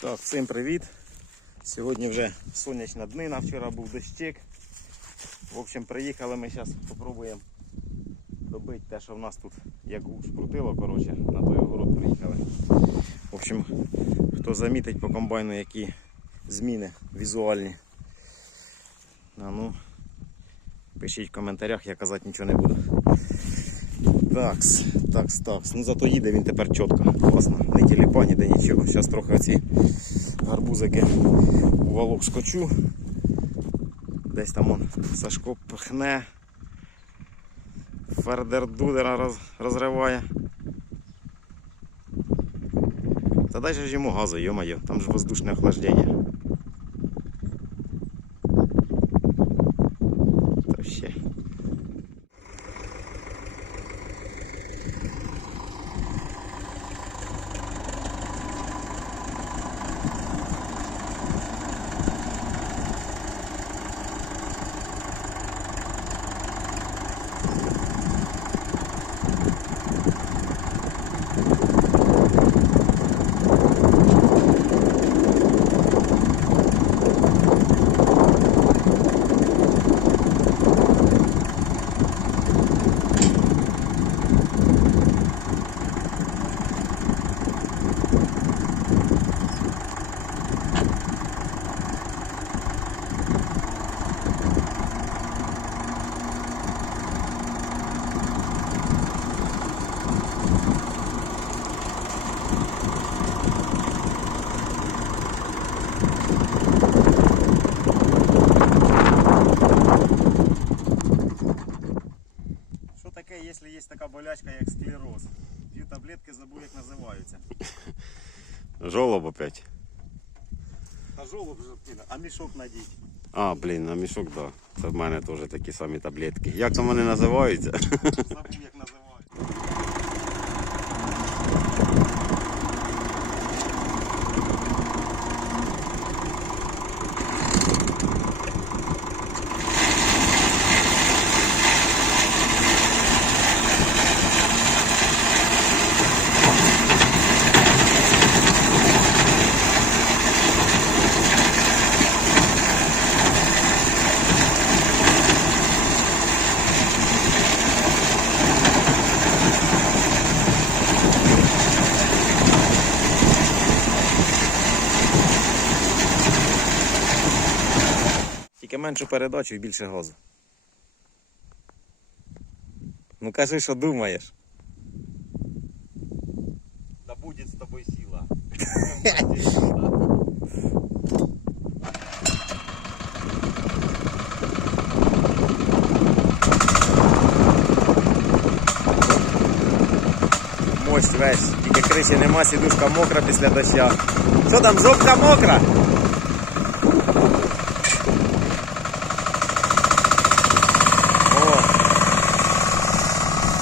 Так, всім привіт. Сьогодні вже сонячна днина, вчора був дощик. В общем, приїхали ми зараз спробуємо добити те, що в нас тут як шпрутило, коротше, на той огород приїхали. В общем, хто замітить по комбайну, які зміни візуальні. А ну, пишіть в коментарях, я казати нічого не буду. Такс, такс, такс. Ну зато їде він тепер чітко, класно, не тіліпа, ніде нічого. Зараз трохи оці гарбузики у валок скочу. Десь там он Сашко пхне. Фердер-дудера роз, розриває. Та дай же ж йому газу, йо-моє, там ж воздушне охлаждення. Та ще. Що таке, якщо є така болячка, як склероз? П'ю таблетки, забув, як називаються. Жолоб опять. Та жолоб же а мішок надіть. А, блін, на мішок, да. Це в мене теж такі самі таблетки. Як там вони називаються? Забув, як називають. Тільки меншу передачу і більше газу. Ну кажи, що думаєш. Да буде з тобою сила. Мощь весь. Тільки криші нема, сідушка мокра після доща. Що там, жопка мокра? О.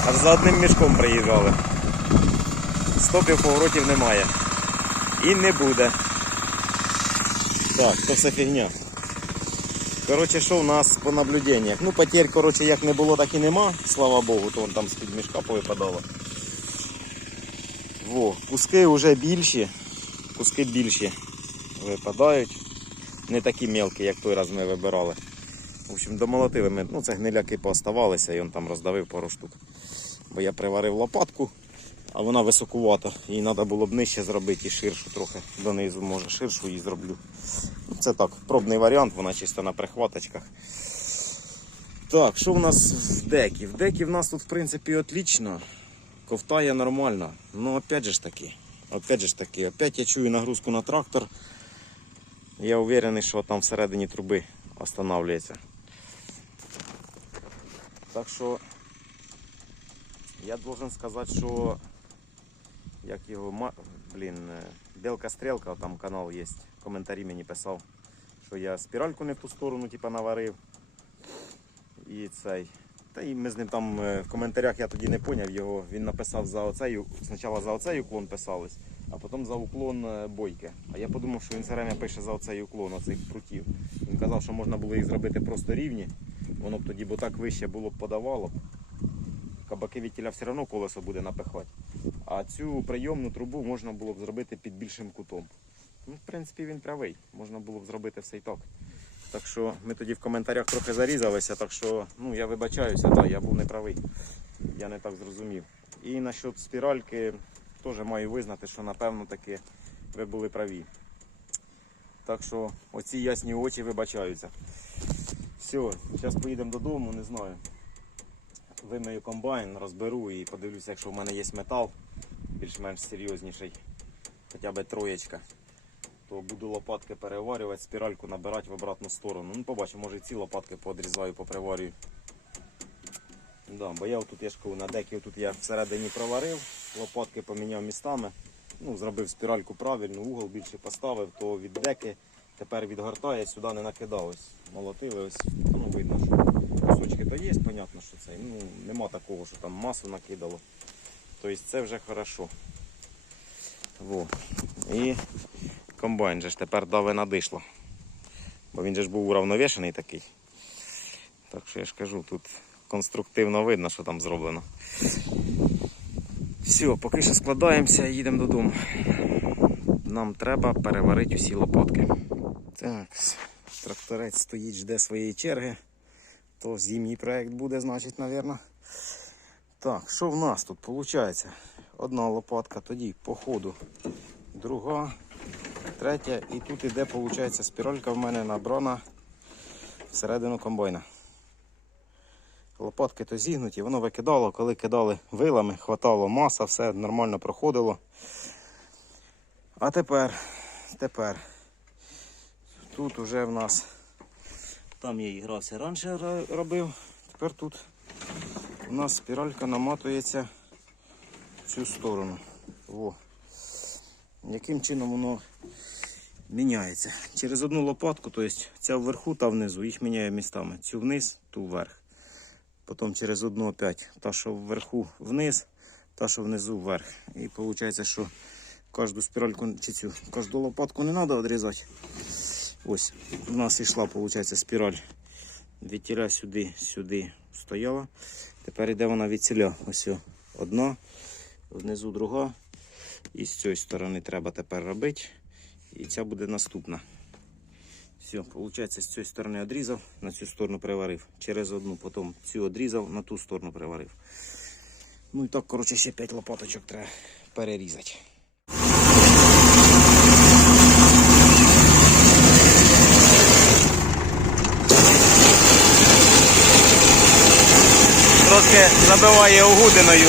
Аж за одним мішком приїжджали. Стопів поворотів немає. І не буде. Так, то все фігня. Коротше, що в нас по наблюденнях? Ну, потерь, коротше, як не було, так і нема, слава Богу, то вон там з-під мішка повипадало. Во, куски вже більші, куски більші випадають. Не такі мелкі, як той раз ми вибирали. В общем, домолотили ми, ну це гниляки пооставалися, і він там роздавив пару штук. Бо я приварив лопатку, а вона високувата. Її треба було б нижче зробити і ширшу трохи донизу, може ширшу її зроблю. Ну, Це так, пробний варіант, вона чисто на прихваточках. Так, що в нас в декі? В декі в нас тут в принципі отлично. Ковтає нормально. Ну опять же ж таки. Опять же ж таки. Опять я чую нагрузку на трактор. Я уверений, що там всередині труби останавливається. Так що я должен сказати, що як його блін, е, Белка Стрелка, там канал є, коментарі мені писав, що я спіральку не в ту сторону типа, наварив. І цей. Та і ми з ним там е, в коментарях я тоді не поняв його. Він написав за оцей, спочатку за оцей уклон писались, а потім за уклон е, бойки. А я подумав, що він все время пише за оцей уклон, оцих прутів. Він казав, що можна було їх зробити просто рівні. Воно б тоді, бо так вище було б подавало. Б. Кабаки вітіля все одно колесо буде напихати. А цю прийомну трубу можна було б зробити під більшим кутом. Ну, в принципі, він правий. Можна було б зробити все і так. Так що ми тоді в коментарях трохи зарізалися, так що ну, я вибачаюся, так, я був неправий. Я не так зрозумів. І насчет спіральки теж маю визнати, що напевно таки ви були праві. Так що оці ясні очі вибачаються. Все, зараз поїдемо додому, не знаю. Вимию комбайн, розберу і подивлюся, якщо в мене є метал більш-менш серйозніший, хоча б троєчка, то буду лопатки переварювати, спіральку набирати в обратну сторону. Ну, побачу, може і ці лопатки поодрізаю, поприварюю. Да, бо я тут я ж кажу, на декі тут я всередині проварив, лопатки поміняв містами. Ну, зробив спіральку правильно, угол більше поставив, то від деки тепер відгортає, сюди не накидав. Ось молотили, ось ну, видно, що кусочки то є, понятно, що це. Ну, нема такого, що там масу накидало. Тобто це вже хорошо. Во. І комбайн же ж тепер дави надишло. Бо він же ж був уравновішений такий. Так що я ж кажу, тут конструктивно видно, що там зроблено. Все, поки що складаємося і їдемо додому. Нам треба переварити усі лопатки. Так, тракторець стоїть, жде своєї черги. То зимній проект буде, значить, мабуть. Так, що в нас тут виходить? Одна лопатка, тоді по ходу друга, третя. І тут іде, виходить, спіралька в мене набрана всередину комбайна. Лопатки то зігнуті, воно викидало, коли кидали вилами, хватало маса, все нормально проходило. А тепер, тепер, тут уже в нас, там я і грався раніше робив, тепер тут у нас спіралька наматується в цю сторону. Во. Яким чином воно міняється? Через одну лопатку, тобто ця вверху та внизу, їх міняє містами. Цю вниз, ту вверх. Потім через одну опять та, що вверху вниз, та, що внизу вверх. І виходить, що кожну спіральку чи цю кожну лопатку не треба відрізати. Ось у нас йшла, виходить, спіраль від тіля сюди, сюди стояла. Тепер йде вона від ціля. Ось одна, внизу друга. І з цієї сторони треба тепер робити. І ця буде наступна. Все, виходить, з цієї сторони відрізав, на цю сторону приварив. Через одну, потім цю відрізав, на ту сторону приварив. Ну і так, коротше, ще 5 лопаточок треба перерізати. Трошки забиває огудиною.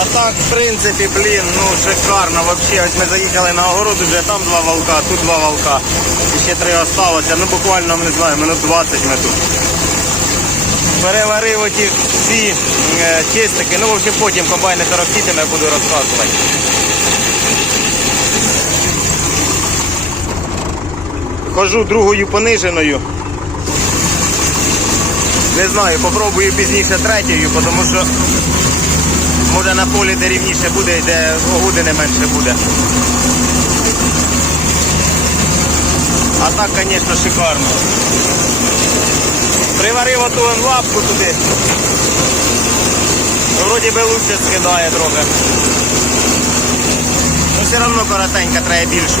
А так, в принципі, блін, ну шикарно. Вообще, ось ми заїхали на огород, вже там два волка, тут два волка. І ще три осталося. Ну буквально, не знаю, минут 20 ми тут. Переварив оті всі е, чистики. Ну, в общем, потім комбайни тарахтітиме буду розказувати. Хожу другою пониженою. Не знаю, попробую пізніше третьою, тому що може на полі де рівніше буде, де огудини менше буде. А так, звісно, шикарно. Приварив оту лапку туди. Вроді би лучше скидає трохи. Ну все одно коротенька, треба більшу.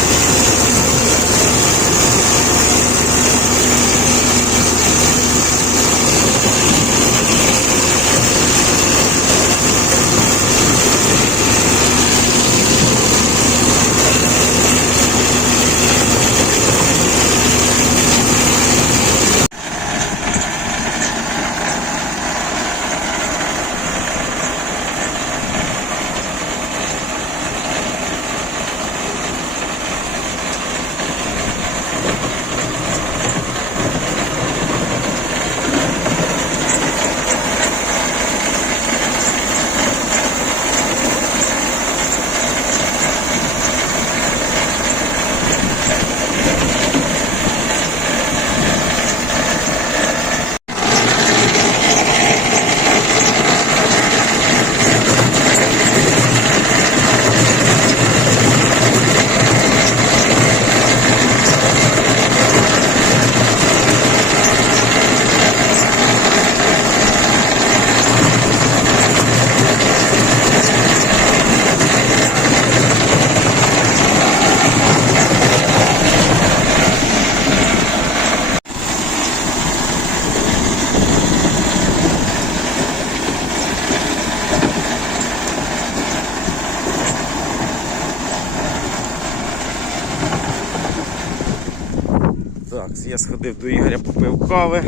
Сходив до Ігоря, попив кави.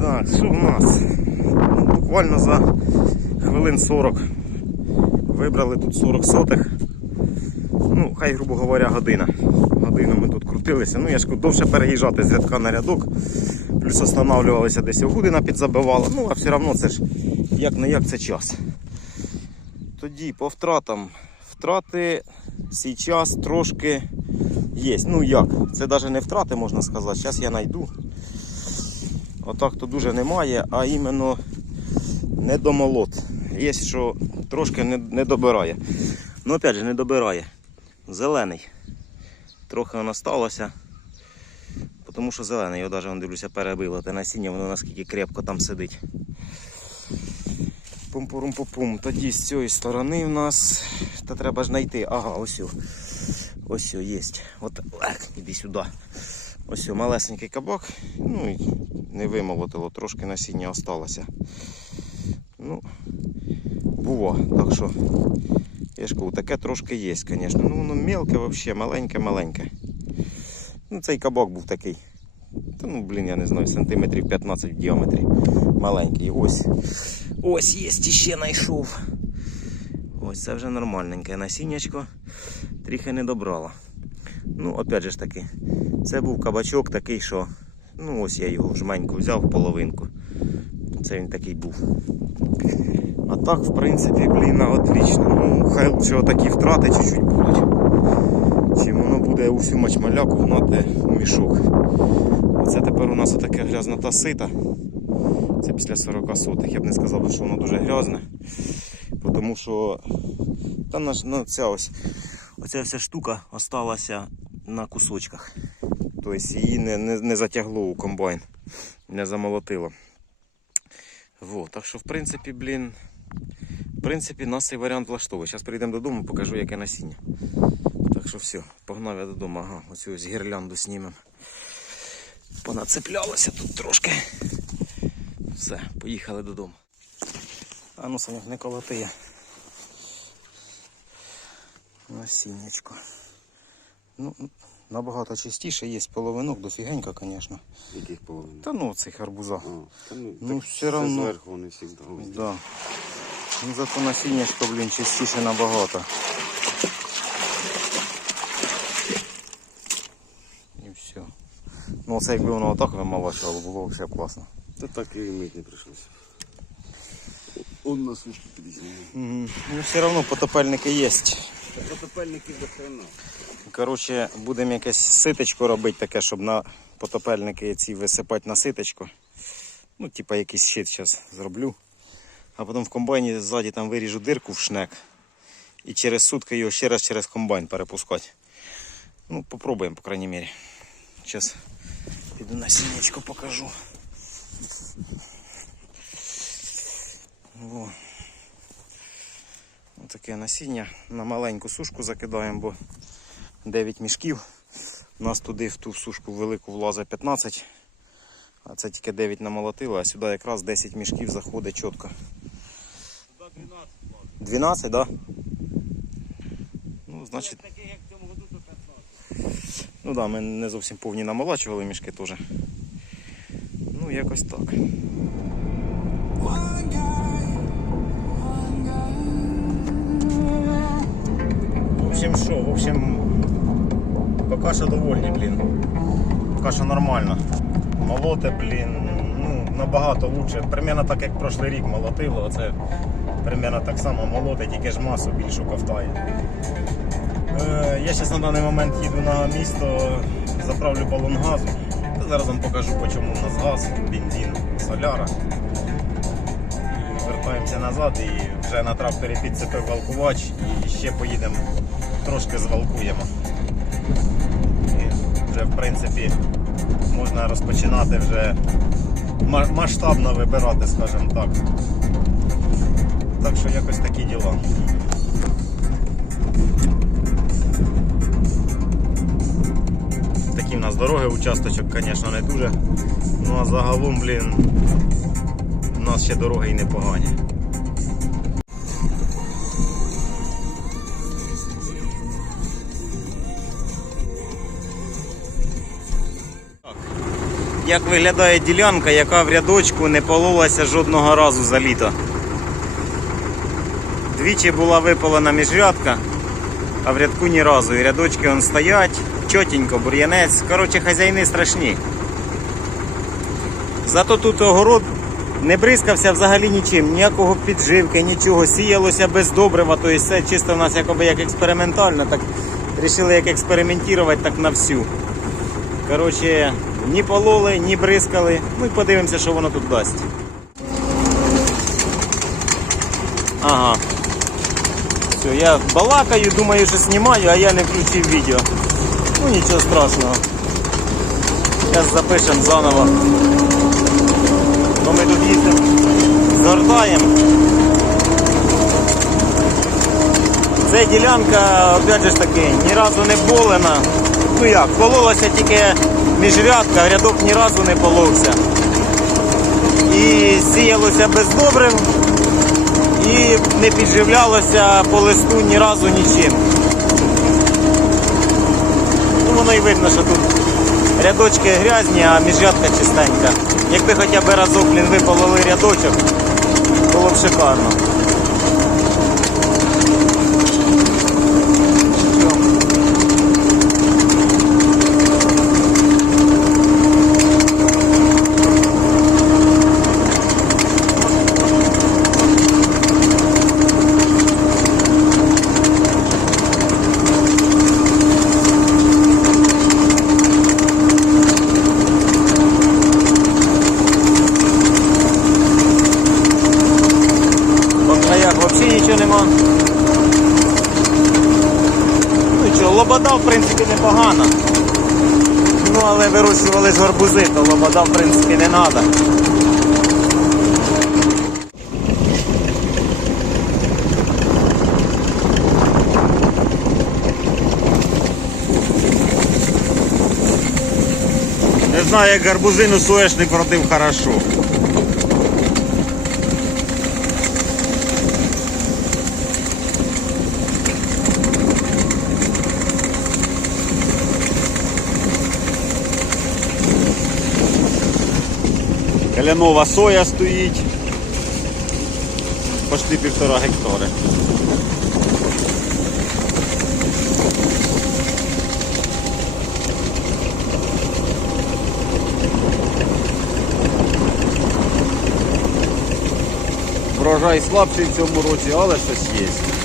Так, що в нас? Ну, буквально за хвилин 40 вибрали тут 40 сотих. Ну, хай, грубо говоря, година. Годину ми тут крутилися. Ну, я ж довше переїжджати з рядка на рядок. Плюс останавливалися десь година підзабивала. Ну, а все одно це ж як не як це час. Тоді по втратам. Втрати зараз трошки є. Ну як? Це навіть не втрати, можна сказати. Зараз я знайду. Отак то дуже немає, а іменно недомолот. Є, що трошки не, не добирає. Ну, опять же, не добирає. Зелений. Трохи воно сталося. Тому що зелений, його навіть дивлюся, перебило. Те насіння, воно наскільки крепко там сидить. Пум-пурум-пум-пум. Тоді з цієї сторони в нас. Та треба ж знайти. Ага, ось. о. Ось о, є. От, ах, іди сюди. Ось о, малесенький кабак. Ну і не вимолотило, трошки насіння осталося. Ну, було. Так що, я ж кажу, таке трошки є, звісно. Ну, воно мелке взагалі, маленьке-маленьке. Ну, цей кабак був такий. Та ну, блін, я не знаю, сантиметрів 15 в діаметрі. Маленький. Ось. Ось є, ще знайшов. Ось це вже нормальненьке насіннячко. Трохи не добрала. Ну, опять же ж таки, це був кабачок такий, що. Ну, ось я його в жменьку взяв половинку. Це він такий був. А так, в принципі, блін, отлично. Ну, хай лучше отакі втрати чуть-чуть будуть. Чим воно буде усю мачмаляку гнати у мішок. Оце тепер у нас отаке грязнота сита. Це після 40 сотих. Я б не сказав, що воно дуже грязне. Тому що та наш, ну, ця ось, оця вся штука осталася на кусочках. Тобто її не, не, не затягло у комбайн, не замолотило. Во, так що, в принципі, блін, в принципі, нас цей варіант влаштовує. Зараз прийдемо додому, покажу, яке насіння. Так що все, погнав я додому, ага, оцю ось гірлянду знімемо. Понацеплялося тут трошки. Все, поїхали додому. А ну Саня, не колоти я. Насіннячко. Ну, набагато чистіше є половинок, дофігенько, звісно. Яких половин? Та ну цих гарбуза. А, та ну, Ну, так все равно. Зверху вони завжди. Да. Ну зато насіннячко, блін, чистіше набагато. І все. Ну це якби воно отак вимолочувало, було б все класно. Та так і мити не прийшлося. Он на підійшли. Угу. Ну все одно потопельники є. Потопельники до хрена. Коротше, будемо якесь ситечко робити таке, щоб на потопельники ці висипати на ситечко. Ну, типа якийсь щит зараз зроблю. А потім в комбайні ззаді там виріжу дирку в шнек. І через сутки його ще раз через комбайн перепускати. Ну, попробуємо, по крайній мірі. Зараз піду на сінечко покажу. Во. Таке насіння. На маленьку сушку закидаємо, бо 9 мішків. У нас туди в ту сушку велику влазить 15, а це тільки 9 намолотило, а сюди якраз 10 мішків заходить чітко. 12, так? Да? Ну, значить. Ну так, да, ми не зовсім повні намолачували мішки теж. Ну, якось так. Общем, поки що довольні, блін. Поки що нормально. Молоте, блін, ну, набагато лучше. Примерно так, як прошлий рік молотило, оце примерно так само молоте, тільки ж масу більшу ковтає. Е, я зараз на даний момент їду на місто, заправлю балон газу. Зараз вам покажу, по чому у нас газ, бензин, соляра. І назад і вже на тракторі підцепив валкувач і ще поїдемо, трошки звалкуємо. І вже в принципі можна розпочинати вже масштабно вибирати, скажімо так. Так що якось такі діла. Такі в нас дороги, участочок, звісно, не дуже. Ну а загалом, блін, у нас ще дороги і непогані. Як виглядає ділянка, яка в рядочку не пололася жодного разу за літо. Двічі була випалена міжрядка, а в рядку ні разу. І рядочки он стоять, чотенько, бур'янець. Коротше, хазяїни страшні. Зато тут огород не бризкався взагалі нічим, ніякого підживки, нічого. Сіялося без добрива, тобто це чисто в нас якоби як експериментально, так вирішили як експериментувати так на всю. Коротше, ні пололи, ні бризкали. І подивимося, що воно тут дасть. Ага. Все, я балакаю, думаю, що знімаю, а я не включив відео. Ну нічого страшного. Зараз запишемо заново. Бо ми тут їздимо, згортаємо. Ця ділянка, опять же таки, ні разу не полена. Ну як, пололася тільки міжрядка, рядок ні разу не полився. І сіялося без добрив, і не підживлялося по листу ні разу нічим. Ну воно і видно, що тут рядочки грязні, а міжрядка чистенька. Якби хоча б разок блін, випололи рядочок, було б шикарно. По краях взагалі нічого нема. Ну що, лобода в принципі непогана. Ну але вирощувались гарбузи, то в принципі не треба. Не знаю, як гарбузину соєшник вродив хорошо. Калянова соя стоїть. Почти півтора гектари. Врожай слабший в цьому році, але щось є.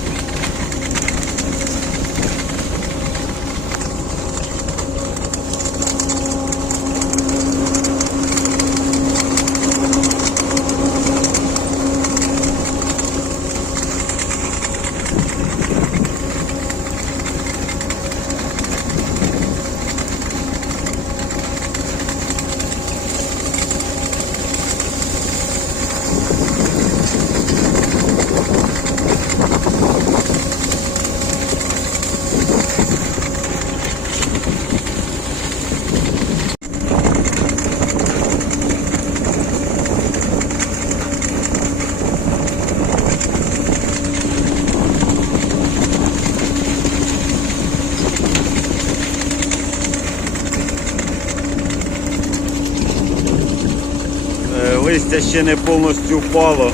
Ще не повністю впало.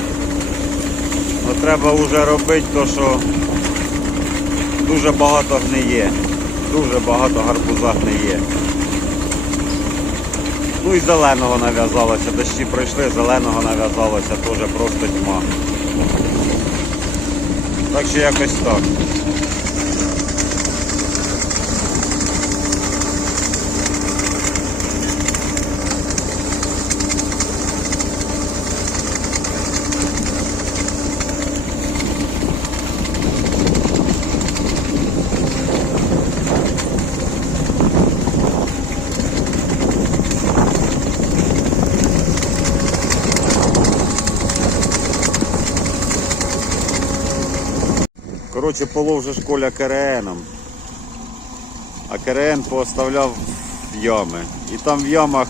Но треба вже робити, то що дуже багато гниє. Дуже багато гарбуза гниє. Ну і зеленого нав'язалося. Дощі пройшли, зеленого нав'язалося, теж просто тьма. Так що якось так. Коротше, полов вже школя КРНом. А КРН поставляв в ями. І там в ямах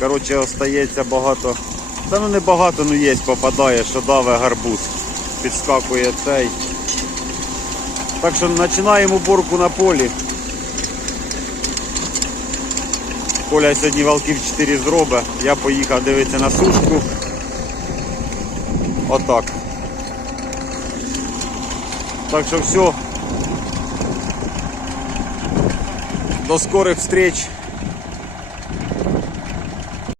коротше, остається багато. Та ну не багато, ну є, попадає, що даве гарбуз. Підскакує цей. Так що починаємо уборку на полі. Коля сьогодні валків 4 зробить. Я поїхав дивитися на сушку. Отак. Так что все. До скорых встреч.